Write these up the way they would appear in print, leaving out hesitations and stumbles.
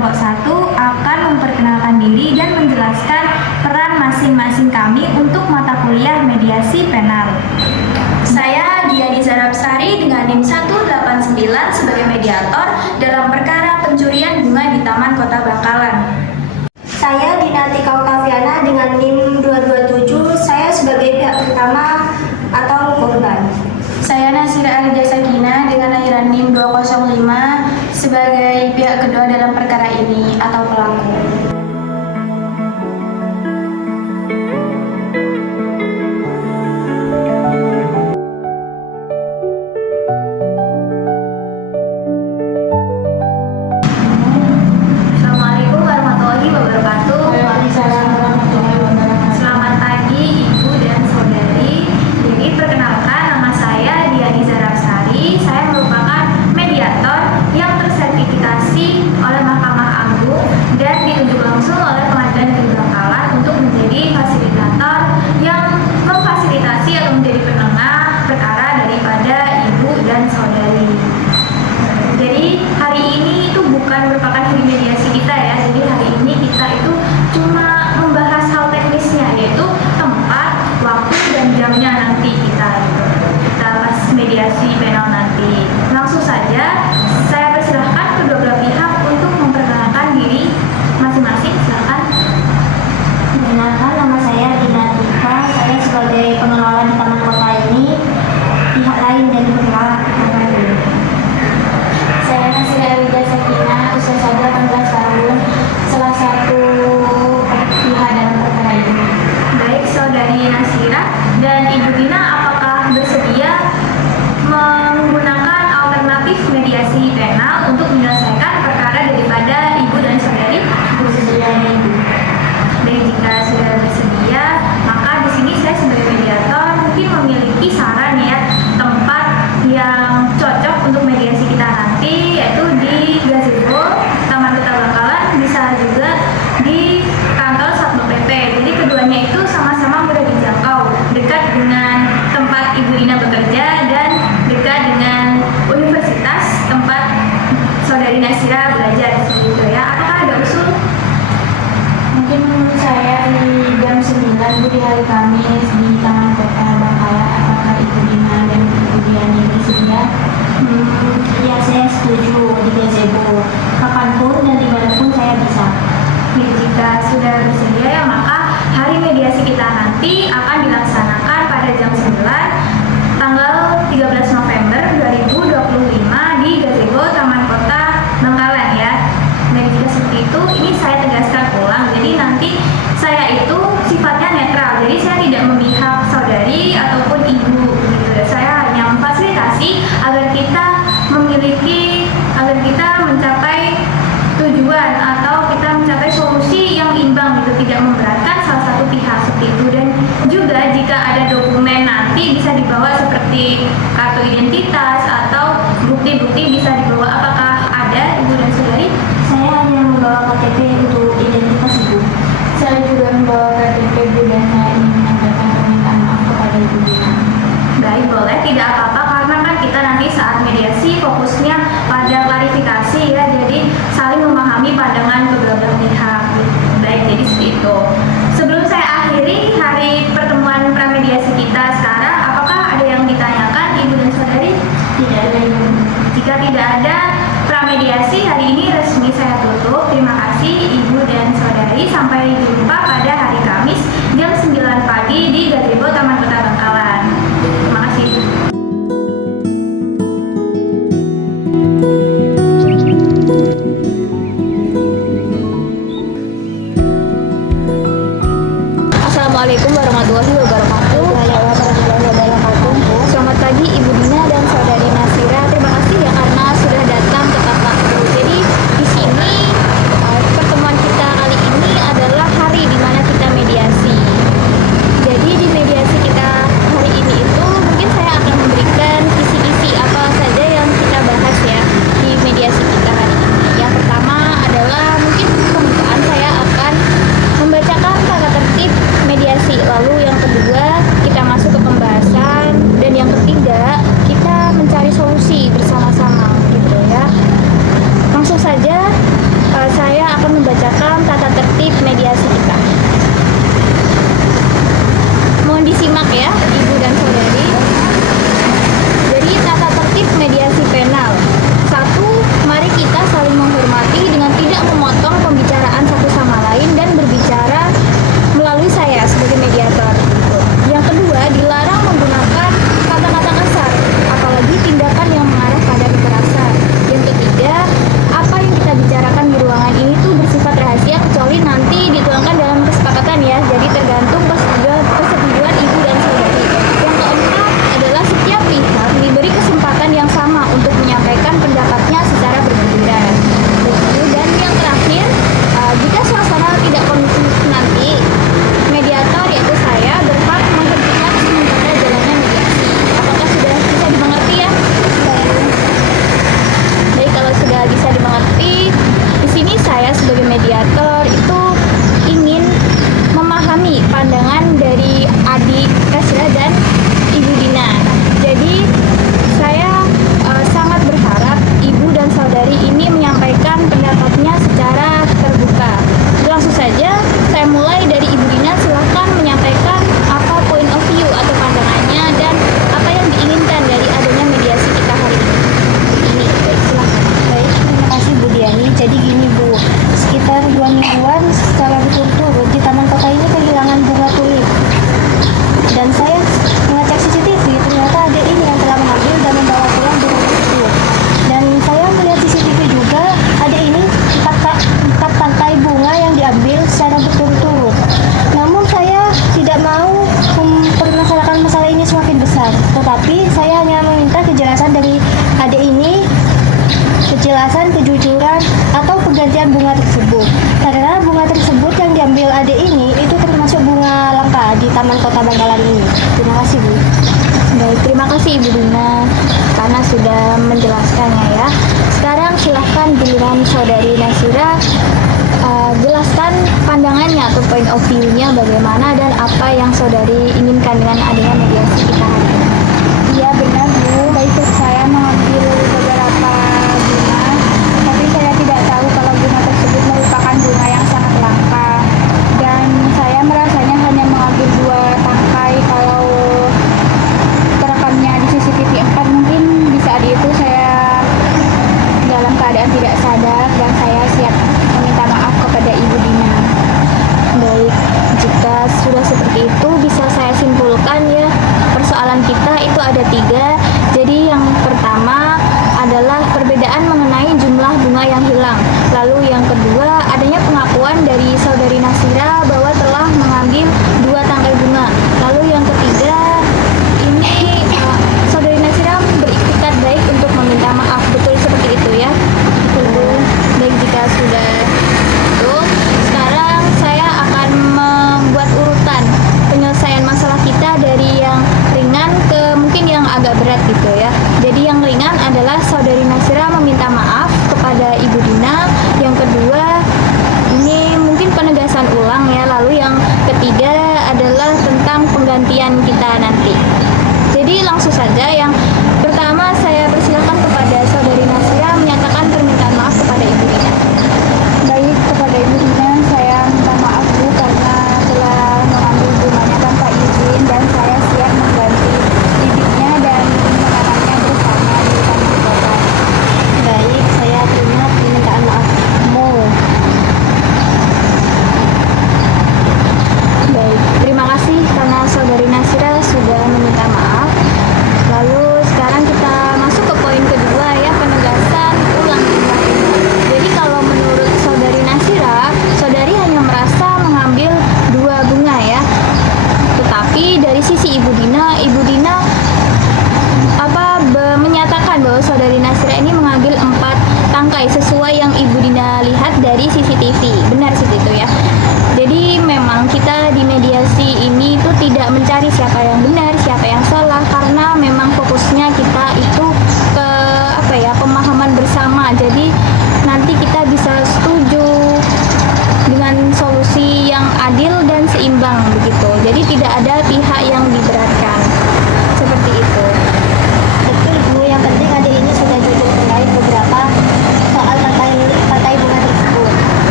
kelompok 1 akan memperkenalkan diri dan menjelaskan peran masing-masing kami untuk mata kuliah mediasi penal. Saya Diani Zarabsari dengan NIM 189 sebagai mediator dalam perkara pencurian bunga di Taman Kota Bangkalan. Saya Dinartika Octaviana dengan NIM 227, saya sebagai pihak pertama atau korban. Saya Nasira Arja Sakina dengan akhiran NIM 205 sebagai pihak kedua dalam perkara ini atau pelaku. Assalamualaikum warahmatullahi wabarakatuh. Selamat pagi Ibu dan Saudari. Jadi perkenalkan, nama saya Diani Zarabsari. Saya merupakan mediator yang tersertifikasi oleh Mahkamah Agung dan ditunjuk langsung oleh Pengadilan Negeri Bangkalan untuk menjadi fasilitator yang memfasilitasi atau menjadi penengah perkara daripada Ibu dan Saudari. Jadi hari ini itu bukan merupakan hari mediasi kita ya. Jadi hari ini kita itu cuma membahas hal teknisnya, yaitu tempat, waktu, dan jamnya nanti kita bahas mediasi penal nanti. Langsung saja saya persilahkan kedua belah pihak untuk memperkenalkan diri masing-masing. Silakan. Perkenalkan, nama saya Dinartika, saya sebagai pengelola di Taman Kota ini. Pihak lain dan perkenalkan dulu. Saya Nasira Arja Sakina, usia saya 18 tahun, salah satu pihak dalam perkara ini. Baik, Saudari Nasira dan Ibu Dina, apakah bersedia menggunakan alternatif mediasi penal untuk menyelesaikan perkara daripada Ibu dan Saudari? Bersedia, Ibu. Baik, jika sudah bersedia, maka di sini saya sebagai mediator mungkin memiliki saran ya, tempat yang cocok untuk mediasi kita nanti, yaitu di gazebo Taman Kota Bangkalan, bisa juga di kantor Satpol PP. Jadi keduanya itu sama-sama mudah dijangkau, dekat dengan tempat Ibu Dina bekerja dan dekat dengan universitas tempat Saudari Nasira belajar, seperti itu ya. Apakah ada usul? Mungkin menurut saya di jam 9 di hari Kamis di Taman Kota Bangkalan, apakah Ibu Dina dan Ibu Diani bersedia? Ya, saya setuju di gazebo. Kapanpun dan dimanapun saya bisa. Baik, jika sudah bersedia ya, maka hari mediasi kita nanti akan dilaksanakan pada jam 9 tanggal 13 November 2025 di gazebo Taman Kota Bangkalan ya. Dan jika seperti itu, ini saya tegaskan ulang. Jadi nanti saya itu sifatnya netral. Jadi saya tidak memihak saudari ataupun ibu gitu. Saya hanya memfasilitasi agar kita mencapai tujuan atau kita mencapai solusi yang imbang gitu, tidak memberatkan salah satu pihak seperti itu. Dan juga jika ada dokumen nanti bisa dibawa seperti kartu identitas atau bukti-bukti bisa dibawa. Apakah ada Ibu dan Saudari? Saya hanya membawa KTP untuk identitas Ibu. Saya juga membawa KTP Bu dan saya ingin menyampaikan permintaan maaf kepada Ibu Dina. Baik, boleh, tidak apa-apa, karena kan kita nanti saat mediasi fokusnya pada klarifikasi ya, jadi saling memahami pandangan kedua belah pihak. Baik, jadi seperti itu. Sebelum saya akhiri hari pertemuan pramediasi kita sekarang, apakah ada yang ditanyakan Ibu dan Saudari? Tidak ada Ibu. Jika tidak ada, pramediasi hari ini resmi saya tutup. Terima kasih Ibu dan Saudari. Sampai jumpa pada hari Kamis jam 9 pagi di gazebo Taman Kota Bangkalan. Terima kasih. Assalamualaikum warahmatullahi wabarakatuh. Selamat pagi Ibu Dina dan Saudari Nasira. Terima kasih ya karena sudah datang tepat waktu. Jadi di sini pertemuan kita kali ini adalah hari di mana saya sebagai mediator itu ingin memahami pandangan dari adik Kasira dan Ibu Dina. Jadi saya sangat berharap ibu dan saudari ini menyampaikan pendapatnya secara terbuka. Langsung saja saya mulai dari Ibu Dina, silahkan menyampaikan apa point of view atau pandangannya dan apa yang diinginkan dari adanya mediasi kita hari ini. Baik, silahkan. Baik, terima kasih Bu Diani. Jadi gini Bu, sekitar 2 mingguan secara berturut-turut di Taman Kota ini kehilangan bunga tulip. Dan saya mengecek CCTV, ternyata adik ini yang telah mengambil dan membawa pulang bunga tersebut. Dan saya melihat CCTV juga, adik ini 4 tangkai bunga yang diambil secara berturut-turut. Namun saya tidak mau mempermasalahkan masalah ini semakin besar. Tetapi saya hanya meminta kejelasan dari adik ini, kejelasan, kejujuran, atau penggantian bunga tersebut. Karena bunga tersebut yang diambil adik ini itu termasuk bunga langka di Taman Kota Bangkalan ini. Terima kasih Bu. Baik, terima kasih Ibu Dina karena sudah menjelaskannya ya. Sekarang silahkan giliran Saudari Nasira jelaskan pandangannya atau point of view-nya bagaimana dan apa yang saudari inginkan dengan adanya mediasi kita hari ini. Iya benar Bu, baik saya mengambil beberapa bunga, tapi saya tidak tahu kalau bunga tersebut merupakan bunga yang sangat langka. Dan saya merasanya hanya mengambil 2 tangkai, kalau terekamnya di CCTV 4 mungkin di saat itu saya dalam keadaan tidak sadar dan saya siap meminta maaf kepada Ibu Dina. Baik, jika sudah seperti itu bisa saya simpulkan ya, persoalan kita itu ada 3. Jadi yang pertama adalah perbedaan mengenai jumlah bunga yang hilang. Lalu yang kedua adanya pengakuan dari Saudari Nasira bahwa telah mengambil 2 tangkai bunga. Lalu yang ketiga ini Saudari Nasira beriktikat baik untuk meminta maaf. Betul seperti itu ya? Betul. Baik, jika sudah itu, sekarang saya akan membuat urutan penyelesaian masalah kita dari yang ringan ke mungkin yang agak berat gitu ya. Jadi yang ringan adalah Saudari Nasira meminta maaf kepada Ibu Dina. Yang kedua ini mungkin penegasan ulang ya. Lalu yang ketiga adalah tentang penggantian kita nanti. Jadi langsung saja, yang pertama saya persilakan kepada Saudari Nasira menyatakan permintaan maaf kepada Ibu Dina. Baik, kepada Ibu Dina saya minta maaf Bu karena telah mengambil bunganya tanpa izin, dan saya siap mengganti bibitnya dan menanamnya bersama di Taman Kota. Baik, saya terima permintaan maafmu. Baik, terima kasih karena Saudari Nasira sudah meminta maaf. Lalu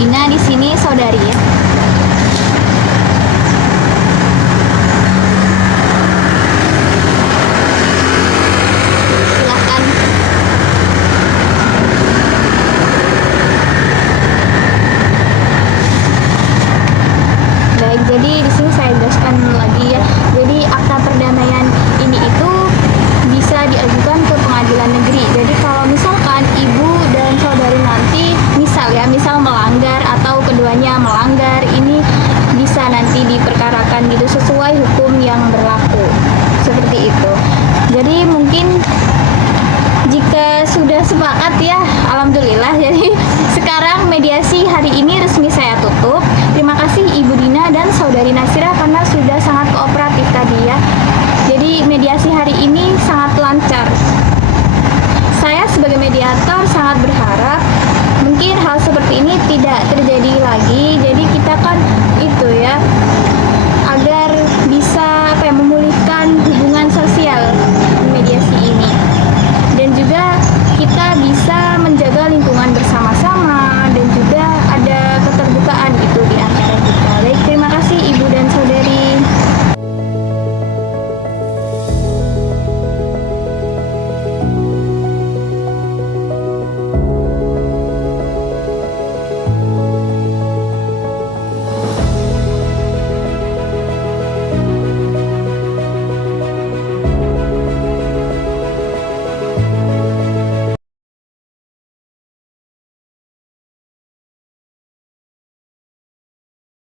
Dina, di sini saudari ya.